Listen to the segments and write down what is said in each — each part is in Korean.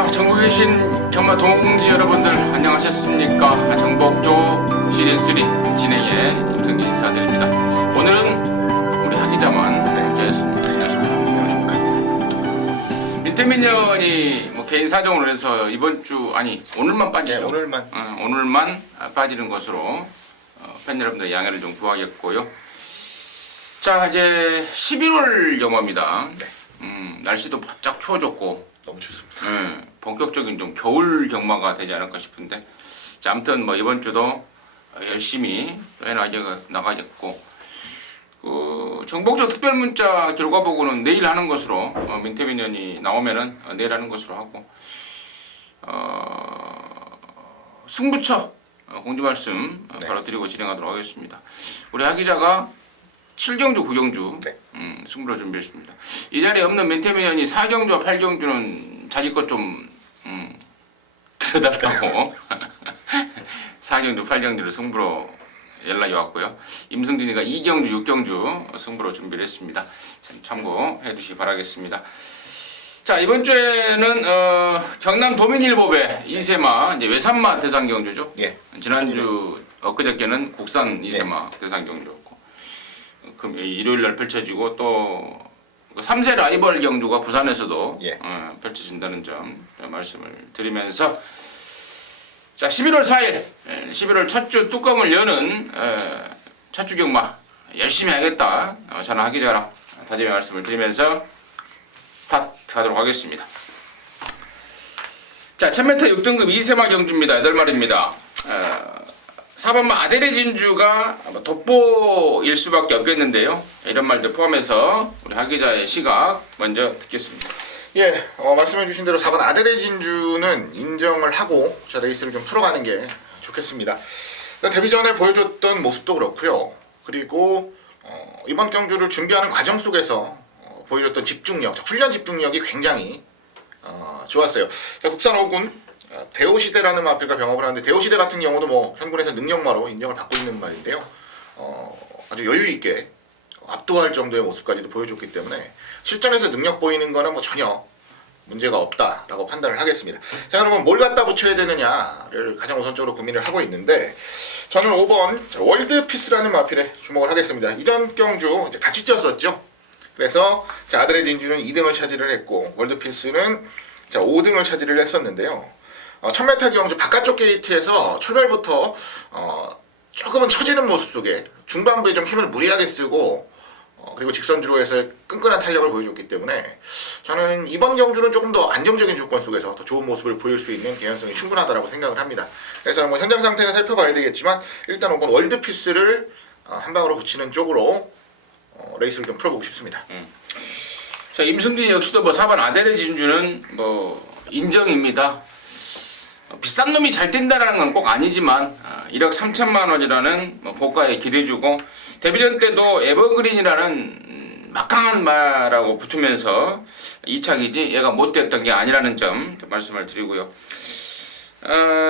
자, 전국에 계신 경마 동지 여러분들 안녕하셨습니까? 정복조 시즌3 진행의 임승기 인사드립니다. 오늘은 우리 하기자만 함께하겠습니다. 안녕하십니까? 민태민년이 뭐 개인 사정으로 해서 이번 주 오늘만 빠지죠. 네, 오늘만 빠지는 것으로 팬 여러분들의 양해를 좀 구하겠고요. 자, 이제 11월 영화입니다. 네. 날씨도 바짝 추워졌고 너무 좋습니다. 본격적인 좀 겨울 경마가 되지 않을까 싶은데, 자, 아무튼 뭐 이번 주도 열심히 해나가겠고, 그 정복조 특별문자 결과 보고는 내일 하는 것으로 민태민년이 나오면은 내일 하는 것으로 하고, 승부처 공지 말씀 바로 드리고 진행하도록 하겠습니다. 우리 하 기자가 7경주, 9경주 승부를 준비했습니다. 이 자리에 없는 민태민년이 4경주와 8경주는 자기 것 좀 들여달라고 4경주, 8경주를 승부로 연락이 왔고요. 임승진이가 2경주, 6경주 승부로 준비를 했습니다. 참고해 주시기 바라겠습니다. 자, 이번 주에는 경남 도민일보배 이세마 이제 외산마 대상 경주죠. 예. 지난주 엊그저께는 국산 이세마 대상 경주였고, 일요일 날 펼쳐지고 또 3세 라이벌 경주가 부산에서도 펼쳐진다는 점 말씀을 드리면서, 자, 11월 4일 11월 첫 주 뚜껑을 여는 첫 주 경마 열심히 하겠다, 저는 하 기자랑 다짐의 말씀을 드리면서 스타트하도록 하겠습니다. 자, 1000m 6등급 이세마 경주입니다. 8마리입니다. 4번마 아데레 진주가 돋보일 수밖에 없겠는데요. 이런 말들 포함해서 우리 하 기자의 시각 먼저 듣겠습니다. 예, 말씀해 주신 대로 4번 아데레 진주는 인정을 하고 자, 레이스를 좀 풀어가는 게 좋겠습니다. 데뷔 전에 보여줬던 모습도 그렇고요. 그리고 이번 경주를 준비하는 과정 속에서 보여줬던 집중력, 훈련 집중력이 굉장히 좋았어요. 자, 국산 5군 대호시대라는 마필과 병합을 하는데, 대호시대 같은 경우도 뭐 현군에서 능력마로 인정을 받고 있는 말인데요. 아주 여유 있게 압도할 정도의 모습까지도 보여줬기 때문에 실전에서 능력 보이는 거는 뭐 전혀 문제가 없다라고 판단을 하겠습니다. 자, 그러면 뭘 갖다 붙여야 되느냐를 가장 우선적으로 고민을 하고 있는데, 저는 5번 월드피스라는 마필에 주목을 하겠습니다. 이전 경주 이제 같이 뛰었었죠. 그래서 자, 아데레 진주는 2등을 차지를 했고, 월드피스는 자, 5등을 차지를 했었는데요. 1000m 경주 바깥쪽 게이트에서 출발부터 조금은 처지는 모습 속에 중반부에 좀 힘을 무리하게 쓰고, 그리고 직선주로 해서 끈끈한 탄력을 보여줬기 때문에 저는 이번 경주는 조금 더 안정적인 조건 속에서 더 좋은 모습을 보일 수 있는 개연성이 충분하다고 생각을 합니다. 그래서 뭐 현장 상태는 살펴봐야 되겠지만, 일단 5번 월드피스를 한 방으로 붙이는 쪽으로 레이스를 좀 풀어보고 싶습니다. 자, 임승진 역시도 뭐 4번 아데레 진주는 뭐 인정입니다. 비싼 놈이 잘 뛴다라는 건 꼭 아니지만 1억 3천만 원이라는 뭐 고가에 기대주고, 데뷔전 때도 에버그린이라는 막강한 말하고 붙으면서 이착이지 얘가 못 뛰었던 게 아니라는 점 말씀을 드리고요.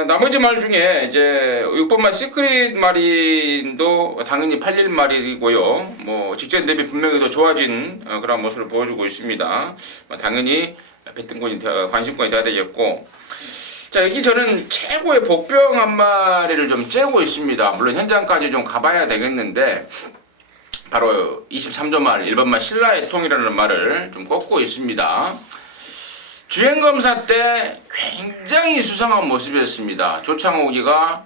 나머지 말 중에 이제 6번말 시크릿 마린도 당연히 팔릴 말이고요. 뭐 직전 대비 분명히 더 좋아진 그런 모습을 보여주고 있습니다. 당연히 관심권이 돼야 되겠고, 자, 여기 저는 최고의 복병 한 마리를 좀 째고 있습니다. 물론 현장까지 좀 가봐야 되겠는데, 바로 23점 1번말 신라의 통이라는 말을 좀 꼽고 있습니다. 주행검사 때 굉장히 수상한 모습이었습니다. 조창호기가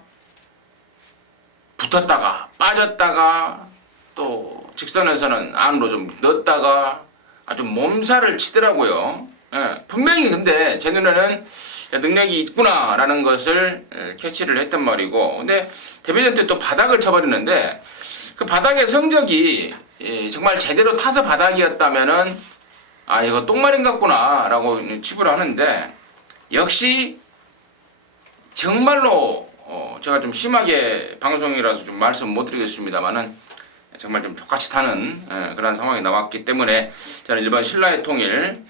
붙었다가 빠졌다가 또 직선에서는 안으로 좀 넣었다가 아주 몸살을 치더라고요. 분명히 근데 제 눈에는 능력이 있구나라는 것을 캐치를 했단 말이고, 근데 데뷔전 때 또 바닥을 쳐버리는데, 그 바닥의 성적이 정말 제대로 타서 바닥이었다면은 이거 똥마린 같구나 라고 치부를 하는데, 역시 정말로 제가 좀 심하게 방송이라서 좀 말씀 못 드리겠습니다만은 정말 좀 족같이 타는 그런 상황이 나왔기 때문에 저는 1번 신라의 통일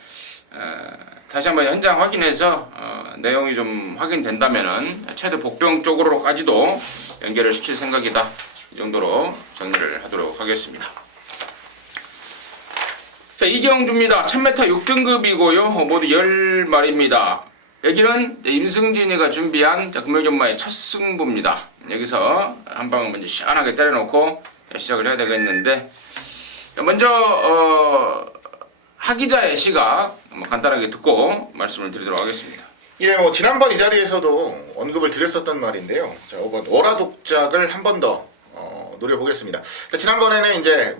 다시 한번 현장 확인해서 내용이 좀 확인된다면은 최대 복병 쪽으로까지도 연결을 시킬 생각이다, 이 정도로 정리를 하도록 하겠습니다. 자, 이경주입니다. 1000m 6등급이고요. 모두 10마리입니다. 여기는 임승진이가 준비한 금요전마의 첫 승부입니다. 여기서 한 방을 먼저 시원하게 때려놓고 시작을 해야 되겠는데, 먼저 하기자의 시각 간단하게 듣고 말씀을 드리도록 하겠습니다. 예, 뭐 지난번 이 자리에서도 언급을 드렸었던 말인데요. 자, 이번 월화독작을 한 번 더 노려보겠습니다. 지난번에는 이제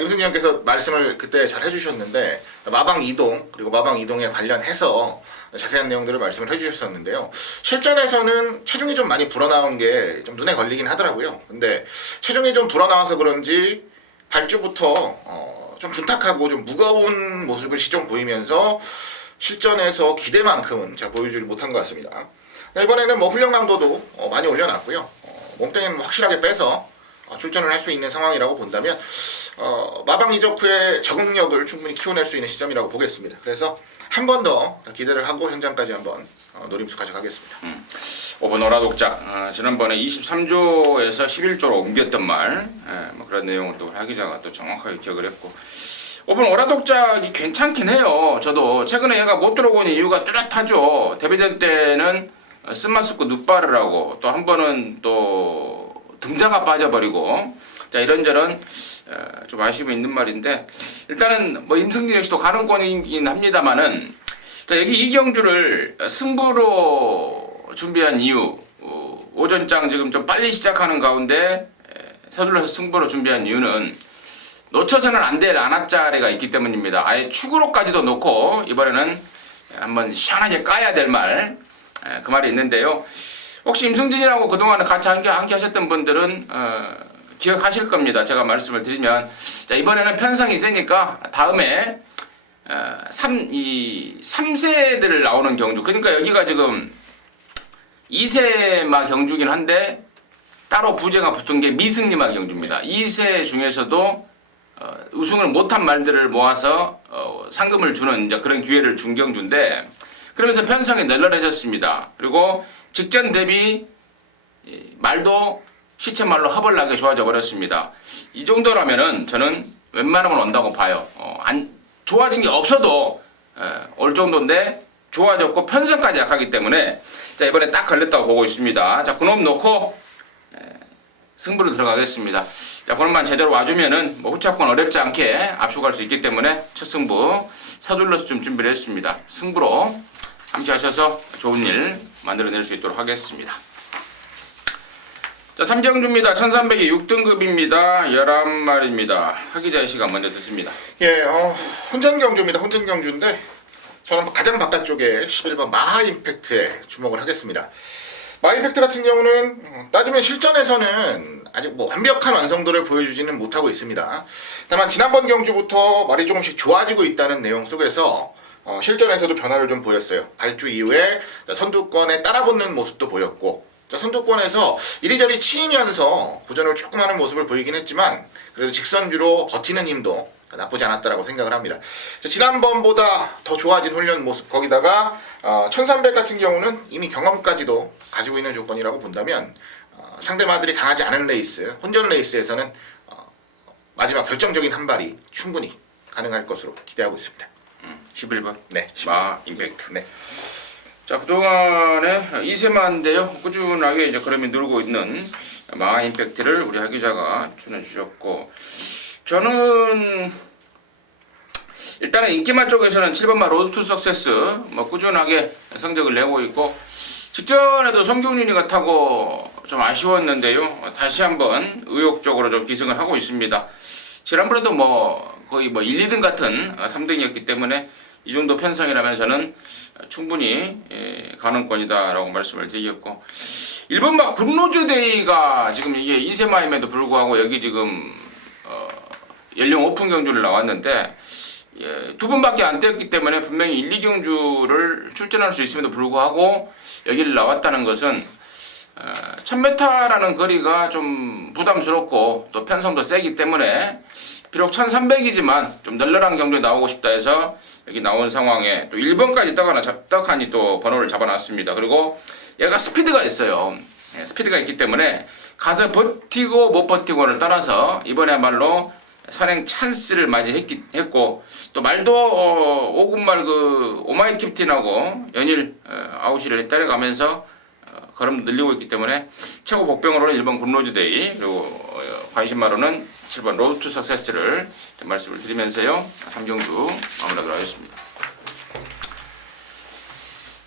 임승진 형께서 말씀을 그때 잘 해주셨는데 마방 이동 그리고 마방 이동에 관련해서 자세한 내용들을 말씀을 해주셨었는데요. 실전에서는 체중이 좀 많이 불어나온 게 좀 눈에 걸리긴 하더라고요. 근데 체중이 좀 불어나와서 그런지 발주부터 좀 둔탁하고 좀 무거운 모습을 시종 보이면서 실전에서 기대만큼은 제가 보여주지 못한 것 같습니다. 이번에는 훈련 강도도 많이 올려놨고요. 몸뚱이는 확실하게 빼서 출전을 할 수 있는 상황이라고 본다면 마방 이적 후에 적응력을 충분히 키워낼 수 있는 시점이라고 보겠습니다. 그래서 한 번 더 기대를 하고 현장까지 한번 노림수 가져가겠습니다. 5번 월화독작, 지난번에 23조에서 11조로 옮겼던 말, 그런 내용을 또 하기자가 또 정확하게 기억을 했고, 5번 월화독작이 괜찮긴 해요. 저도 최근에 얘가 못 들어온 이유가 뚜렷하죠. 데뷔전 때는 쓴맛 고 눕발을 하고, 또 한 번은 또 등자가 빠져버리고, 자, 이런저런 좀 아쉬움이 있는 말인데, 일단은 임승진 역시도 가능권이긴 합니다만은, 자, 여기 이 경주를 승부로 준비한 이유, 오전장 지금 좀 빨리 시작하는 가운데 서둘러서 승부로 준비한 이유는 놓쳐서는 안 될 안악자리가 있기 때문입니다. 아예 축으로까지도 놓고 이번에는 한번 시원하게 까야 될 말, 그 말이 있는데요. 혹시 임승진이라고 그동안 같이 함께 하셨던 분들은 기억하실 겁니다. 제가 말씀을 드리면, 자, 이번에는 편성이 세니까 다음에 3세들을 나오는 경주, 그러니까 여기가 지금 2세마 경주긴 한데 따로 부제가 붙은 게 미승리마 경주입니다. 2세 중에서도 우승을 못한 말들을 모아서 상금을 주는 이제 그런 기회를 준 경주인데, 그러면서 편성이 널널해졌습니다. 그리고 직전 대비 말도 시체말로 허벌나게 좋아져 버렸습니다. 이 정도라면은 저는 웬만하면 온다고 봐요. 안 좋아진 게 없어도 올 정도인데 좋아졌고 편성까지 약하기 때문에, 자, 이번에 딱 걸렸다고 보고 있습니다. 자, 그놈 놓고 승부로 들어가겠습니다. 자, 그놈만 제대로 와주면은 후차권 어렵지 않게 압축할 수 있기 때문에 첫 승부 서둘러서 좀 준비를 했습니다. 승부로 함께 하셔서 좋은 일 만들어낼 수 있도록 하겠습니다. 자, 3경주입니다. 1300이 6등급입니다. 11마리입니다. 하기자의 시간 먼저 듣습니다. 예, 혼전 경주입니다. 혼전 경주인데 저는 가장 바깥쪽에 11번 마하 임팩트에 주목을 하겠습니다. 마하 임팩트 같은 경우는 따지면 실전에서는 아직 완벽한 완성도를 보여주지는 못하고 있습니다. 다만 지난번 경주부터 말이 조금씩 좋아지고 있다는 내용 속에서 실전에서도 변화를 좀 보였어요. 발주 이후에 선두권에 따라붙는 모습도 보였고, 선두권에서 이리저리 치이면서 고전을 조금 하는 모습을 보이긴 했지만 그래도 직선주로 버티는 힘도 나쁘지 않았다라고 생각을 합니다. 지난번보다 더 좋아진 훈련 모습, 거기다가 1300 같은 경우는 이미 경험까지도 가지고 있는 조건이라고 본다면 상대마들이 강하지 않은 레이스, 혼전 레이스에서는 마지막 결정적인 한 발이 충분히 가능할 것으로 기대하고 있습니다. 11번 네, 마하 임팩트. 네. 자, 그동안에 2세마인데요. 꾸준하게 이제 걸음이 늘고 있는 마하 임팩트를 우리 하기자가 추천해주셨고, 저는 일단은 인기만 쪽에서는 7번마 로드 투 석세스 꾸준하게 성적을 내고 있고, 직전에도 성경윤이가 타고 좀 아쉬웠는데요. 다시 한번 의욕적으로 좀 기승을 하고 있습니다. 지난번에도 거의 1, 2등 같은 3등이었기 때문에 이 정도 편성이라면 저는 충분히 가능권이다라고 말씀을 드리겠고, 1번마 굿로즈데이가 지금 이게 2세마임에도 불구하고 여기 지금 연령 오픈 경주를 나왔는데, 두 번밖에 안 뛰었기 때문에 분명히 1, 2경주를 출전할 수 있음에도 불구하고 여기를 나왔다는 것은 1000m라는 거리가 좀 부담스럽고 또 편성도 세기 때문에, 비록 1300이지만 좀 널널한 경주에 나오고 싶다 해서 여기 나온 상황에 또 1번까지 떡하니 또 번호를 잡아놨습니다. 그리고 얘가 스피드가 있어요. 스피드가 있기 때문에 가서 버티고 못 버티고를 따라서 이번에야말로 선행 찬스를 맞이했고 또 말도 5군 말 그 오마이 캡틴하고 연일 아웃을 때려가면서 걸음 늘리고 있기 때문에 최고 복병으로는 1번 굿로즈데이 그리고 관심마로는 7번 로드 투 석세스를 말씀을 드리면서요 3경주 마무리하도록 하겠습니다.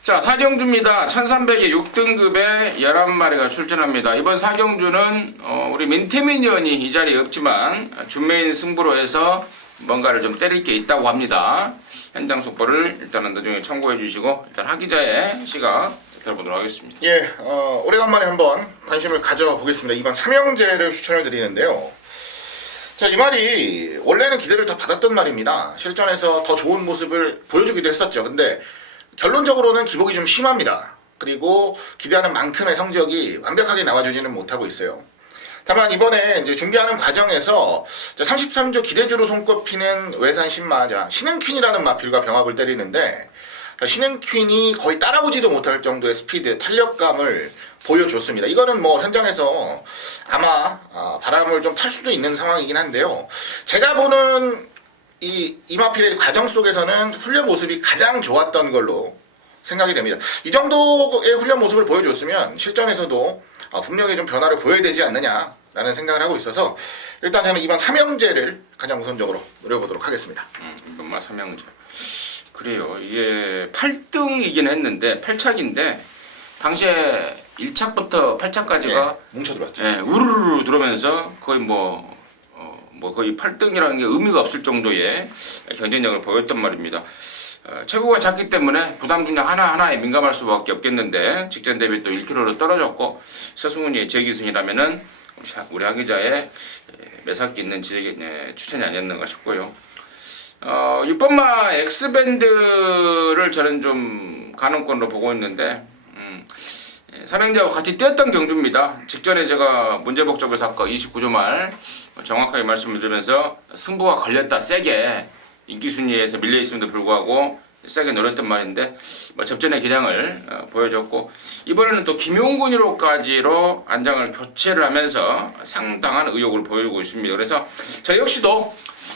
자 4경주입니다. 1300에 6등급에 11마리가 출전합니다. 이번 4경주는 우리 민태민위원이 이 자리에 없지만 준메인 승부로 해서 뭔가를 좀 때릴 게 있다고 합니다. 현장 속보를 일단은 나중에 참고해 주시고 일단 하기자의 시각 들어보도록 하겠습니다. 예, 오래간만에 한번 관심을 가져보겠습니다. 이번 삼형제를 추천을 드리는데요. 자, 이 말이 원래는 기대를 더 받았던 말입니다. 실전에서 더 좋은 모습을 보여주기도 했었죠. 근데 결론적으로는 기복이 좀 심합니다. 그리고 기대하는 만큼의 성적이 완벽하게 나와주지는 못하고 있어요. 다만 이번에 이제 준비하는 과정에서 33조 기대주로 손꼽히는 외산 신마자 신흥퀸이라는 마필과 병합을 때리는데 신흥퀸이 거의 따라오지도 못할 정도의 스피드, 탄력감을 보여줬습니다. 이거는 뭐 현장에서 아마 바람을 좀 탈 수도 있는 상황이긴 한데요. 제가 보는 이 마필의 과정 속에서는 훈련 모습이 가장 좋았던 걸로 생각이 됩니다. 이 정도의 훈련 모습을 보여줬으면 실전에서도 분명히 좀 변화를 보여야 되지 않느냐라는 생각을 하고 있어서 일단 저는 이번 삼형제를 가장 우선적으로 노려보도록 하겠습니다. 이번 삼형제. 그래요. 이게 8등이긴 했는데 8착인데 당시에 1착부터 8착까지가 뭉쳐 들어왔죠. 우르르 들어오면서 거의 거의 8등이라는 게 의미가 없을 정도의 경쟁력을 보였단 말입니다. 체구가 작기 때문에 부담 중량 하나하나에 민감할 수밖에 없겠는데 직전 대비 또 1kg로 떨어졌고 서승훈이 재기승이라면은 우리 하기자의 매사기 있는 추천이 아니었는가 싶고요. 6번마 X밴드를 저는 좀 가능권으로 보고 있는데 삼형제와 같이 뛰었던 경주입니다. 직전에 제가 문제복잡을 사건 29조 말 정확하게 말씀을 드리면서 승부가 걸렸다 세게 인기순위에서 밀려있음에도 불구하고 세게 노렸던 말인데 접전의 기량을 보여줬고 이번에는 또 김용군으로까지로 안장을 교체를 하면서 상당한 의욕을 보이고 있습니다. 그래서 저 역시도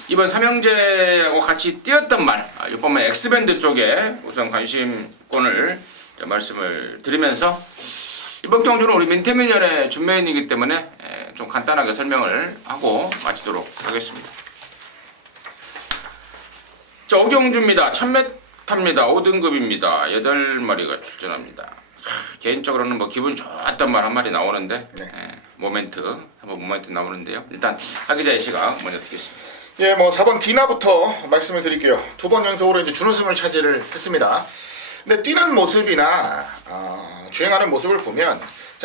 이번 삼형제하고 같이 뛰었던 말 6번만 X밴드 쪽에 우선 관심권을 말씀을 드리면서 이번 경주는 우리 민태민연의 준메인이기 때문에 좀 간단하게 설명을 하고 마치도록 하겠습니다. 자, 5경주입니다. 1000m입니다. 5등급입니다. 8마리가 출전합니다. 개인적으로는 뭐 기분 좋았던 말 한 마리 나오는데 한번 모멘트 나오는데요. 일단 하기자의 시각 먼저 듣겠습니다. 예, 뭐 4번 디나부터 말씀을 드릴게요. 2번 연속으로 이제 준우승을 차지를 했습니다. 근데 뛰는 모습이나 주행하는 모습을 보면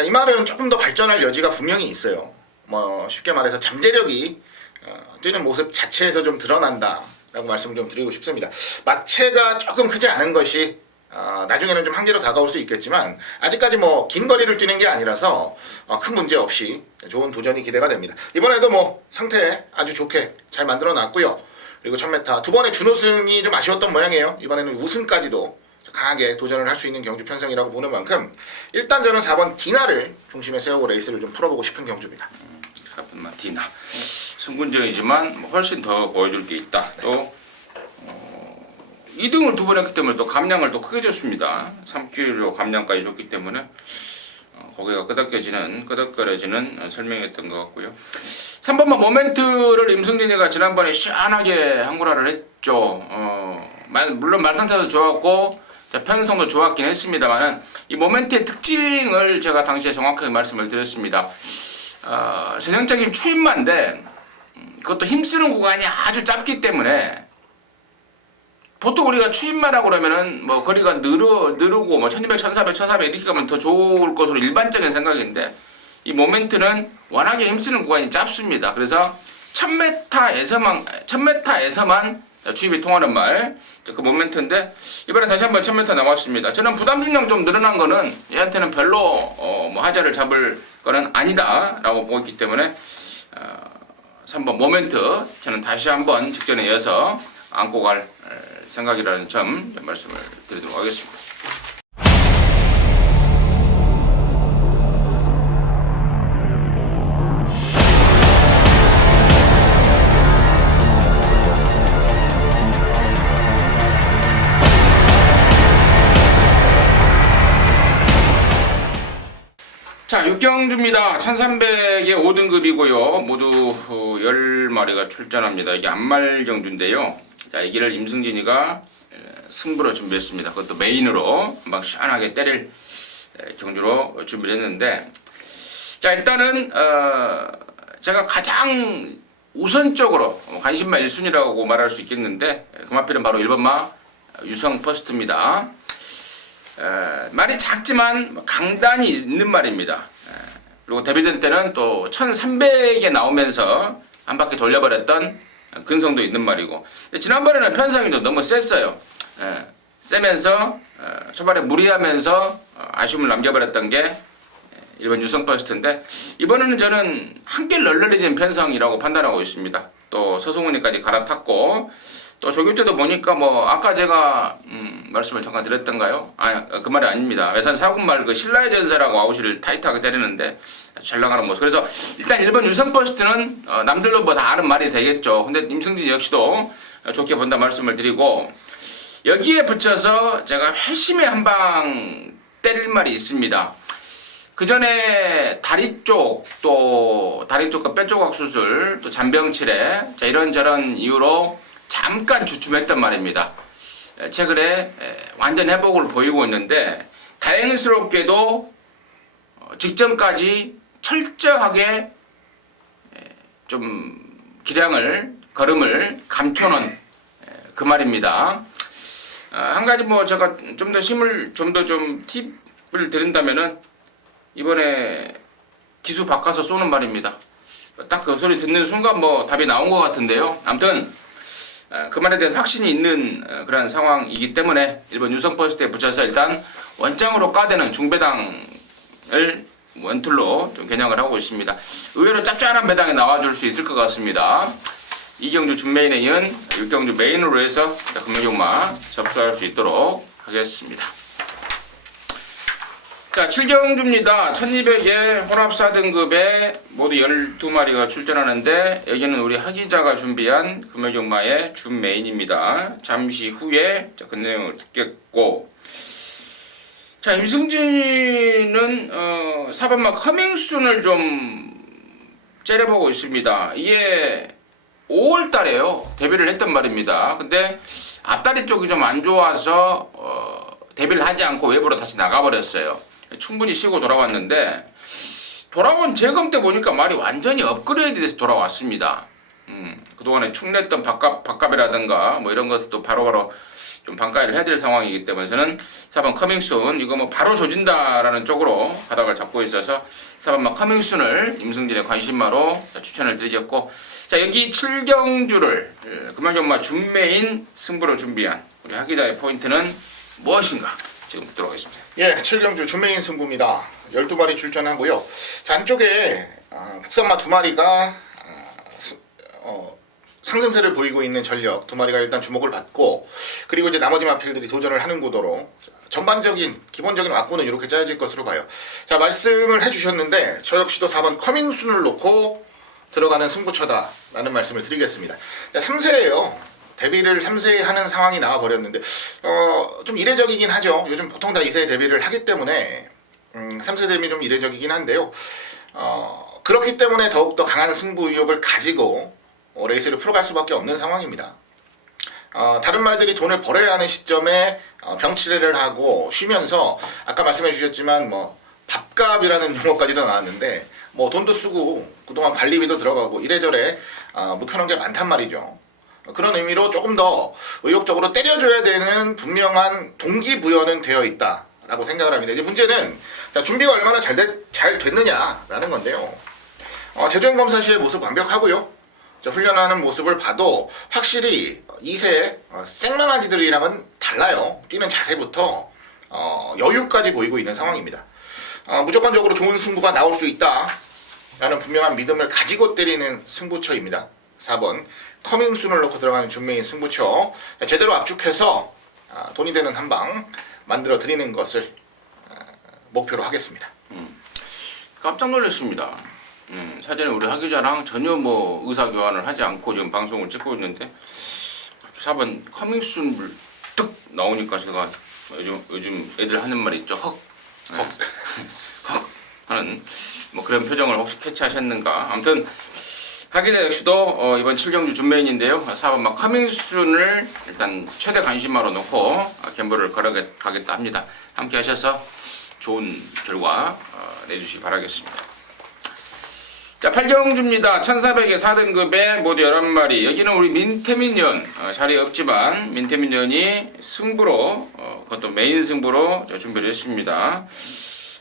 이 말은 조금 더 발전할 여지가 분명히 있어요. 뭐 쉽게 말해서 잠재력이 뛰는 모습 자체에서 좀 드러난다라고 말씀을 좀 드리고 싶습니다. 마체가 조금 크지 않은 것이 나중에는 좀 한계로 다가올 수 있겠지만 아직까지 뭐 긴 거리를 뛰는 게 아니라서 큰 문제 없이 좋은 도전이 기대가 됩니다. 이번에도 뭐 상태 아주 좋게 잘 만들어 놨고요. 그리고 1000m 두 번의 준우승이 좀 아쉬웠던 모양이에요. 이번에는 우승까지도 강하게 도전을 할 수 있는 경주 편성이라고 보는 만큼 일단 저는 4번 디나를 중심에 세우고 레이스를 좀 풀어보고 싶은 경주입니다. 4번만 디나 승군정이지만 훨씬 더 보여줄 게 있다. 또 2등을 두 번 했기 때문에 또 감량을 또 크게 줬습니다. 3kg 감량까지 줬기 때문에 고개가 끄덕거려지는 설명이었던 것 같고요. 3번만 모멘트를 임승진이가 지난번에 시원하게 한구라를 했죠. 물론 말 상태도 좋았고 편성도 좋았긴 했습니다만은 이 모멘트의 특징을 제가 당시에 정확하게 말씀을 드렸습니다. 전형적인 추임마인데 그것도 힘쓰는 구간이 아주 짧기 때문에 보통 우리가 추임마라고 그러면은 뭐 거리가 느르고 뭐 1200, 1400, 1400 이렇게 가면 더 좋을 것으로 일반적인 생각인데 이 모멘트는 워낙에 힘쓰는 구간이 짧습니다. 그래서 1000m에서만 추입이 통하는 말, 그 모멘트인데 이번에 다시 한번 1000m 남았습니다. 저는 부담 중량 좀 늘어난 거는 얘한테는 별로 뭐 하자를 잡을 거는 아니다라고 보고 있기 때문에 3번 모멘트 저는 다시 한번 직전에 이어서 안고 갈 생각이라는 점 말씀을 드리도록 하겠습니다. 자, 육경주입니다. 1300의 5등급이고요. 모두 10마리가 출전합니다. 이게 안말경주인데요. 자, 이 길을 임승진이가 승부로 준비했습니다. 그것도 메인으로 막 시원하게 때릴 경주로 준비를 했는데, 자, 일단은 제가 가장 우선적으로 관심마 1순위라고 말할 수 있겠는데, 그 마필은 바로 1번마 유성 퍼스트입니다. 말이 작지만 강단이 있는 말입니다. 그리고 데뷔전 때는 또 1300에 나오면서 한 바퀴 돌려버렸던 근성도 있는 말이고, 지난번에는 편성이 좀 너무 셌어요. 세면서 초반에 무리하면서 아쉬움을 남겨버렸던 게 1번 유성 퍼스트인데, 이번에는 저는 한결 널널해진 편성이라고 판단하고 있습니다. 또 서승훈이까지 갈아탔고, 또 조교 때도 보니까 뭐 아까 제가 말씀을 잠깐 드렸던가요? 그 말이 아닙니다. 외산 사군말 그 신라의 전사라고 아웃을 타이트하게 때리는데 잘 나가는 모습. 그래서 일단 1번 유성 퍼스트는 남들도 뭐 다 아는 말이 되겠죠. 근데 임승진 역시도 좋게 본다 말씀을 드리고, 여기에 붙여서 제가 회심의 한 방 때릴 말이 있습니다. 그 전에 다리 쪽, 또 다리 쪽과 뼈조각 수술, 또 잔병치레, 자, 이런저런 이유로 잠깐 주춤했단 말입니다. 최근에 완전 회복을 보이고 있는데, 다행스럽게도 직전까지 철저하게 좀 기량을, 걸음을 감춰놓은 그 말입니다. 한 가지 뭐 제가 좀 더 힘을 좀 더 좀 팁을 드린다면은, 이번에 기수 바꿔서 쏘는 말입니다. 딱 그 소리 듣는 순간 뭐 답이 나온 것 같은데요. 아무튼 그 말에 대한 확신이 있는 그런 상황이기 때문에 1번 유성 퍼스트에 붙여서 일단 원장으로 까대는 중배당을 원툴로 좀 겨냥을 하고 있습니다. 의외로 짭짤한 배당에 나와줄 수 있을 것 같습니다. 이경주 준메인에 이은 육경주 메인으로 해서 금요일마 접수할 수 있도록 하겠습니다. 자, 7경주입니다. 1200의 혼합사 등급에 모두 12마리가 출전하는데, 여기는 우리 하기자가 준비한 금요경마의 준 메인입니다. 잠시 후에 그 내용을 듣겠고, 자, 임승진은 4번마 커밍순을 좀 째려보고 있습니다. 이게 5월달에요 데뷔를 했단 말입니다. 근데 앞다리 쪽이 좀 안 좋아서 데뷔를 하지 않고 외부로 다시 나가버렸어요. 충분히 쉬고 돌아왔는데, 돌아온 재검 때 보니까 말이 완전히 업그레이드 돼서 돌아왔습니다. 그동안에 축냈던 밥값이라든가 뭐 이런 것도 바로바로 좀 반가이를 해야 될 상황이기 때문에, 저는 4번 커밍순 이거 뭐 바로 조진다라는 쪽으로 바닥을 잡고 있어서 4번마 커밍순을 임승진의 관심마로 추천을 드리겠고, 자, 여기 7경주를 금요경마 준메인 승부로 준비한 우리 하기자의 포인트는 무엇인가 지금 듣도록 하겠습니다. 예, 7경주 준메인 승부입니다. 12마리 출전하고요. 자, 안쪽에 국산마 2마리가 상승세를 보이고 있는 전력 2마리가 일단 주목을 받고, 그리고 이제 나머지 마필들이 도전을 하는 구도로 전반적인 기본적인 왁구는 이렇게 짜여질 것으로 봐요. 자, 말씀을 해주셨는데 저 역시도 4번 커밍순을 놓고 들어가는 승부처다라는 말씀을 드리겠습니다. 자, 3세예요. 데뷔를 3세에 하는 상황이 나와버렸는데, 좀 이례적이긴 하죠. 요즘 보통 다 2세에 데뷔를 하기 때문에 3세 데뷔 좀 이례적이긴 한데요. 그렇기 때문에 더욱더 강한 승부 의욕을 가지고 레이스를 풀어갈 수밖에 없는 상황입니다. 다른 말들이 돈을 벌어야 하는 시점에 병치레를 하고 쉬면서, 아까 말씀해 주셨지만 뭐 밥값이라는 용어까지도 나왔는데, 뭐 돈도 쓰고 그동안 관리비도 들어가고 이래저래 묵혀놓은 게 많단 말이죠. 그런 의미로 조금 더 의욕적으로 때려줘야 되는 분명한 동기부여는 되어 있다라고 생각을 합니다. 이제 문제는, 자, 준비가 얼마나 잘 됐느냐라는 건데요. 제주행 검사 시의 모습 완벽하고요. 훈련하는 모습을 봐도 확실히 2세 생망아지들이랑은 달라요. 뛰는 자세부터 여유까지 보이고 있는 상황입니다. 무조건적으로 좋은 승부가 나올 수 있다라는 분명한 믿음을 가지고 때리는 승부처입니다. 4번 커밍순을 놓고 들어가는 준메인 승부처, 제대로 압축해서 돈이 되는 한방 만들어 드리는 것을 목표로 하겠습니다. 깜짝 놀랐습니다. 사전에 우리 하기자랑 전혀 뭐 의사 교환을 하지 않고 지금 방송을 찍고 있는데, 4번 커밍순을 뚝 나오니까 제가 요즘 애들 하는 말이 있죠. 헉. 하는 뭐 그런 표정을 혹시 캐치하셨는가. 아무튼 하기자 역시도 이번 7경주 준메인인데요. 4번 막 커밍순을 일단 최대 관심마로 놓고 갬블을 걸어가겠다 합니다. 함께 하셔서 좋은 결과 내주시기 바라겠습니다. 자, 8경주입니다. 1400의 4등급에 모두 11마리. 여기는 우리 민태민년 자리에 없지만 민태민년이 승부로 그것도 메인 승부로 준비를 했습니다.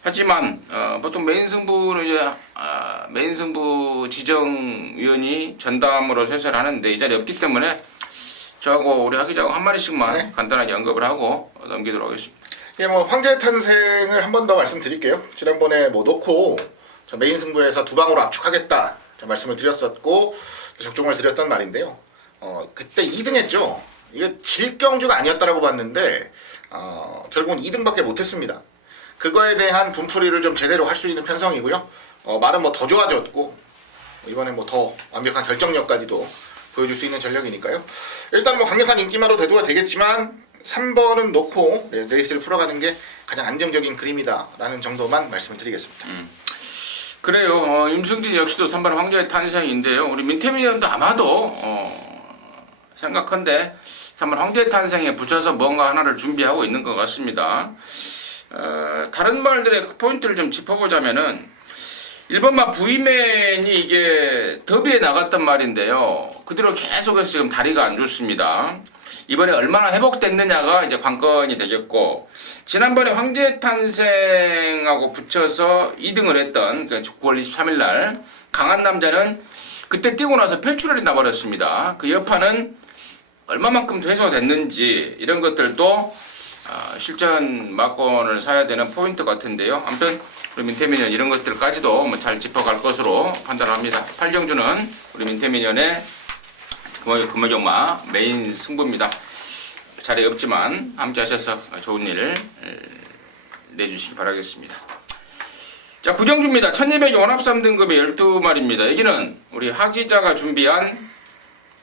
하지만 보통 메인 승부는 이제 메인 승부 지정위원이 전담으로 해설을 하는데 이 자리에 없기 때문에 저하고 우리 하기자하고 한 마리씩만 네. 간단하게 언급을 하고 넘기도록 하겠습니다. 예, 뭐 황제 탄생을 한 번 더 말씀드릴게요. 지난번에 뭐 놓고 메인 승부에서 두 방으로 압축하겠다 말씀을 드렸었고 적중을 드렸던 말인데요. 그때 2등했죠. 이게 질경주가 아니었다라고 봤는데 결국은 2등밖에 못했습니다. 그거에 대한 분풀이를 좀 제대로 할 수 있는 편성이고요. 말은 뭐 더 좋아졌고 이번에 뭐 더 완벽한 결정력까지도 보여줄 수 있는 전력이니까요. 일단 뭐 강력한 인기마로 대두가 되겠지만 3번은 놓고 레이스를 풀어가는 게 가장 안정적인 그림이다라는 정도만 말씀을 드리겠습니다. 그래요. 임승진 역시도 3번 황제의 탄생인데요. 우리 민태민년도 아마도 생각한데 3번 황제의 탄생에 붙여서 뭔가 하나를 준비하고 있는 것 같습니다. 다른 말들의 포인트를 좀 짚어보자면은 1번마 부이맨이 이게 더비에 나갔단 말인데요. 그대로 계속해서 지금 다리가 안 좋습니다. 이번에 얼마나 회복됐느냐가 이제 관건이 되겠고, 지난번에 황제 탄생하고 붙여서 2등을 했던 9월 23일 날 강한 남자는 그때 뛰고 나서 폐출혈이 나버렸습니다. 그 여파는 얼마만큼 해소됐는지 이런 것들도 실전 막권을 사야 되는 포인트 같은데요. 아무튼 우리 민태민년 이런 것들까지도 뭐 잘 짚어갈 것으로 판단합니다. 8경주는 우리 민태민년의 금화경마 메인 승부입니다. 자리에 없지만 함께 하셔서 좋은 일 내주시기 바라겠습니다. 자, 9경주입니다. 1200의 원합 3등급의 12마리입니다. 여기는 우리 하기자가 준비한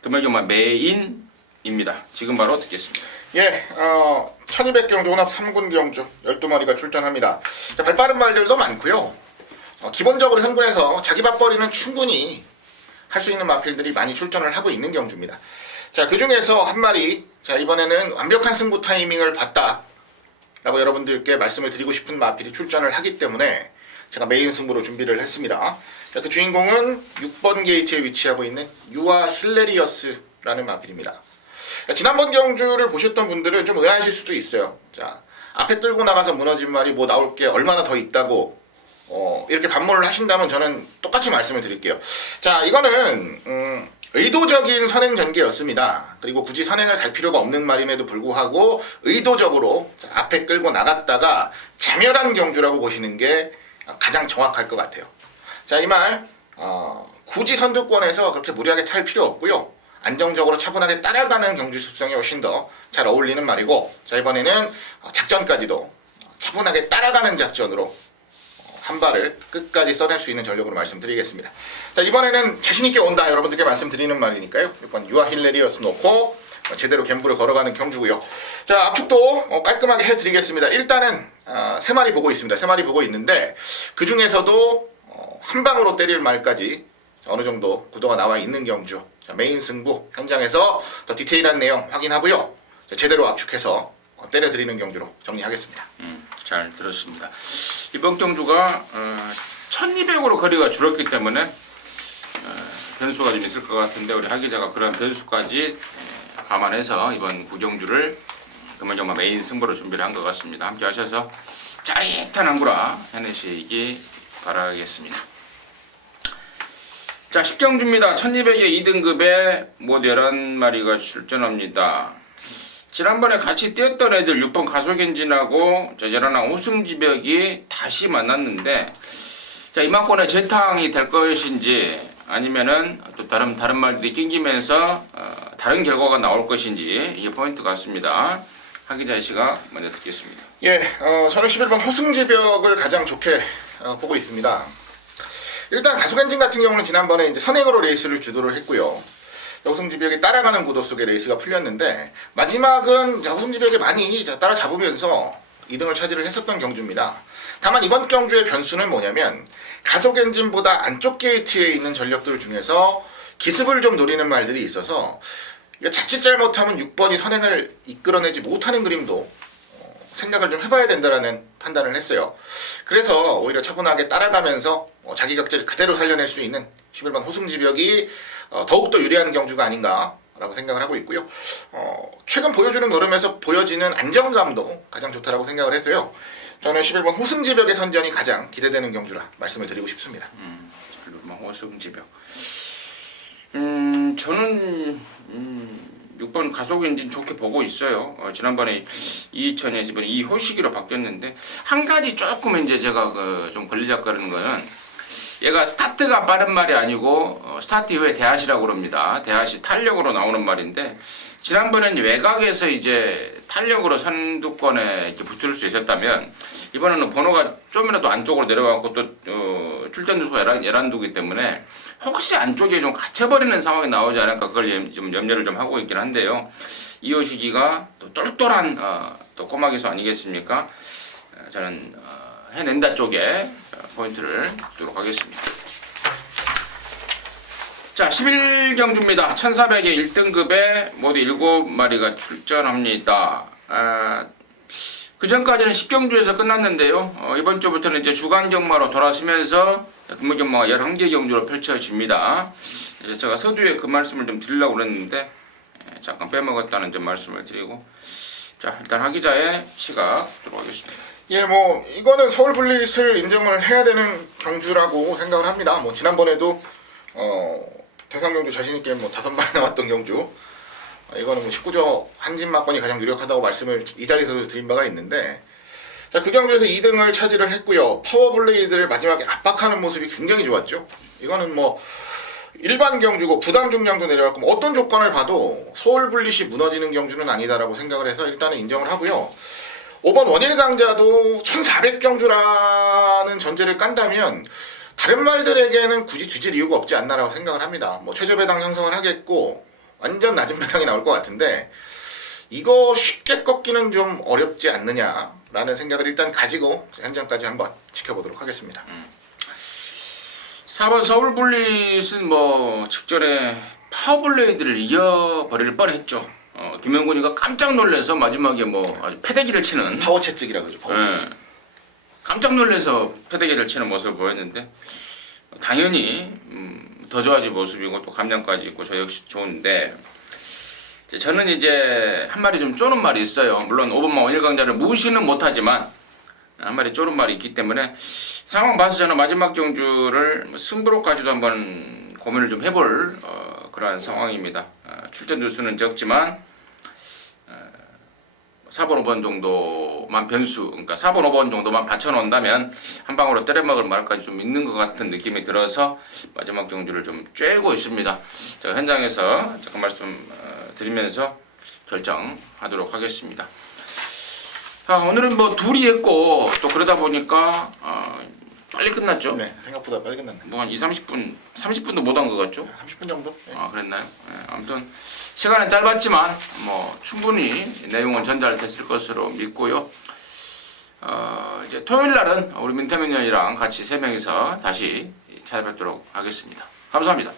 금화경마 메인입니다. 지금 바로 듣겠습니다. 예, 1200경주 혼합 3군 경주 12마리가 출전합니다. 자, 발빠른 말들도 많고요. 기본적으로 현군에서 자기 밥벌이는 충분히 할 수 있는 마필들이 많이 출전을 하고 있는 경주입니다. 자, 그 중에서 한 마리, 자, 이번에는 완벽한 승부 타이밍을 봤다 라고 여러분들께 말씀을 드리고 싶은 마필이 출전을 하기 때문에 제가 메인 승부로 준비를 했습니다. 자, 그 주인공은 6번 게이트에 위치하고 있는 유아 힐레리어스라는 마필입니다. 자, 지난번 경주를 보셨던 분들은 좀 의아하실 수도 있어요. 자, 앞에 끌고 나가서 무너진 말이 뭐 나올 게 얼마나 더 있다고 이렇게 반문을 하신다면 저는 똑같이 말씀을 드릴게요. 자, 이거는 의도적인 선행 전개였습니다. 그리고 굳이 선행을 갈 필요가 없는 말임에도 불구하고 의도적으로 앞에 끌고 나갔다가 자멸한 경주라고 보시는 게 가장 정확할 것 같아요. 자, 이 말 굳이 선두권에서 그렇게 무리하게 탈 필요 없고요. 안정적으로 차분하게 따라가는 경주 습성이 훨씬 더 잘 어울리는 말이고, 자, 이번에는 작전까지도 차분하게 따라가는 작전으로 한 발을 끝까지 써낼 수 있는 전력으로 말씀드리겠습니다. 자, 이번에는 자신있게 온다 여러분들께 말씀드리는 말이니까요. 이번 유아 힐레리어스 놓고 제대로 갬블을 걸어가는 경주고요. 자, 압축도 깔끔하게 해드리겠습니다. 일단은 3마리 보고 있습니다. 3마리 보고 있는데 그 중에서도 한 방으로 때릴 말까지 어느 정도 구도가 나와 있는 경주. 자, 메인 승부 현장에서 더 디테일한 내용 확인하고요. 자, 제대로 압축해서 때려드리는 경주로 정리하겠습니다. 잘 들었습니다. 이번 경주가 1200으로 거리가 줄었기 때문에 변수가 좀 있을 것 같은데 우리 하기자가 그런 변수까지 감안해서 이번 9경주를 금화경마 메인 승부로 준비를 한 것 같습니다. 함께 하셔서 짜릿한 안구라 해내시기 바라겠습니다. 자, 10경주입니다. 1200의 2등급에 모두 11마리가 출전합니다. 지난번에 같이 뛰었던 애들 6번 가솔겐진하고 저저라랑 호승지벽이 다시 만났는데, 자, 이만권의 재탕이 될 것인지 아니면은 또 다른 말들이 낑기면서 다른 결과가 나올 것인지 이게 포인트 같습니다. 하기자 씨가 먼저 듣겠습니다. 예, 저는 11번 호승지벽을 가장 좋게 보고 있습니다. 일단 가솔겐진 같은 경우는 지난번에 이제 선행으로 레이스를 주도를 했고요. 호승지벽이 따라가는 구도 속에 레이스가 풀렸는데 마지막은 호승지벽이 많이 따라잡으면서 2등을 차지를 했었던 경주입니다. 다만 이번 경주의 변수는 뭐냐면 가속 엔진보다 안쪽 게이트에 있는 전력들 중에서 기습을 좀 노리는 말들이 있어서 자칫 잘못하면 6번이 선행을 이끌어내지 못하는 그림도 생각을 좀 해봐야 된다라는 판단을 했어요. 그래서 오히려 차분하게 따라가면서 자기 격제를 그대로 살려낼 수 있는 11번 호승지벽이 더욱더 유리한 경주가 아닌가라고 생각을 하고 있고요. 최근 보여주는 걸음에서 보여지는 안정감도 가장 좋다라고 생각을 해서요. 저는 11번 호승지벽의 선전이 가장 기대되는 경주라 말씀을 드리고 싶습니다. 11번 호승지벽. 저는 6번 가속 엔진 좋게 보고 있어요. 지난번에 2000에서 이번에 이호식이로 바뀌었는데 한 가지 조금 이제 제가 좀 걸리적거리는 거는 얘가 스타트가 빠른 말이 아니고 스타트 이후에 대하시라고 그럽니다. 대하시 탄력으로 나오는 말인데 지난번에는 외곽에서 이제 탄력으로 선두권에 이렇게 붙을 수 있었다면 이번에는 번호가 좀이라도 안쪽으로 내려가고 또 출전 주소가 예란두기 때문에 혹시 안쪽에 좀 갇혀버리는 상황이 나오지 않을까 그걸 좀 염려를 좀 하고 있긴 한데요. 이호식이가 또 똘똘한 또 꼬마 기수 아니겠습니까? 저는 해낸다 쪽에 포인트를 두도록 하겠습니다. 자, 11경주입니다. 1400의 1등급에 모두 7마리가 출전합니다. 그 전까지는 10경주에서 끝났는데요. 이번 주부터는 이제 주간 경마로 돌아서면서 금일 경마가 11개 경주로 펼쳐집니다. 이제 제가 서두에 그 말씀을 좀 드리려고 그랬는데 잠깐 빼먹었다는 점 말씀을 드리고, 자, 일단 하기자의 시각 들어가겠습니다. 예, 뭐 이거는 서울 블릿을 인정을 해야 되는 경주라고 생각을 합니다. 뭐 지난번에도 대상 경주 자신 있게 뭐 5마리 나왔던 경주. 이거는 뭐 19조 한진마권이 가장 유력하다고 말씀을 이 자리에서도 드린 바가 있는데, 자, 그 경주에서 2등을 차지를 했고요. 파워블레이드를 마지막에 압박하는 모습이 굉장히 좋았죠. 이거는 뭐 일반 경주고 부담 중량도 내려갔고 뭐 어떤 조건을 봐도 서울 블릿이 무너지는 경주는 아니다라고 생각을 해서 일단은 인정을 하고요. 5번 원일 강자도 1400경주라는 전제를 깐다면 다른 말들에게는 굳이 뒤질 이유가 없지 않나라고 생각을 합니다. 뭐 최저 배당 형성을 하겠고 완전 낮은 배당이 나올 것 같은데 이거 쉽게 꺾기는 좀 어렵지 않느냐라는 생각을 일단 가지고 현장까지 한번 지켜보도록 하겠습니다. 4번 서울블릿은 뭐 직전에 파워블레이드를 이겨버릴 뻔했죠. 김영곤이가 깜짝 놀라서 마지막에 뭐 아주 패대기를 치는 파워 채찍이라 그러죠. 파워 채찍. 깜짝 놀라서 패대기를 치는 모습을 보였는데 당연히 더 좋아진 모습이고 또 감량까지 있고 저 역시 좋은데, 저는 이제 한 마리 좀 쪼는 말이 있어요. 물론 5번만 원일강자를 무시는 못하지만 한 마리 쪼는 말이 있기 때문에 상황 봐서 저는 마지막 경주를 승부로까지도 한번 고민을 좀 해볼 그러한 상황입니다. 출전 주수는 적지만 4번 5번 정도만 변수, 그러니까 4번 5번 정도만 받쳐놓는다면 한 방으로 때려먹을 말까지 좀 있는 것 같은 느낌이 들어서 마지막 경주를 좀 쬐고 있습니다. 제가 현장에서 잠깐 말씀 드리면서 결정하도록 하겠습니다. 오늘은 뭐 둘이 했고 또 그러다 보니까 빨리 끝났죠? 네, 생각보다 빨리 끝났네. 뭐 한 30분, 30분도 못 한 것 같죠? 30분 정도? 네. 그랬나요? 아무튼 시간은 짧았지만 뭐 충분히 내용은 전달됐을 것으로 믿고요. 이제 토요일 날은 우리 민태민이랑 같이 3명이서 다시 찾아뵙도록 하겠습니다. 감사합니다.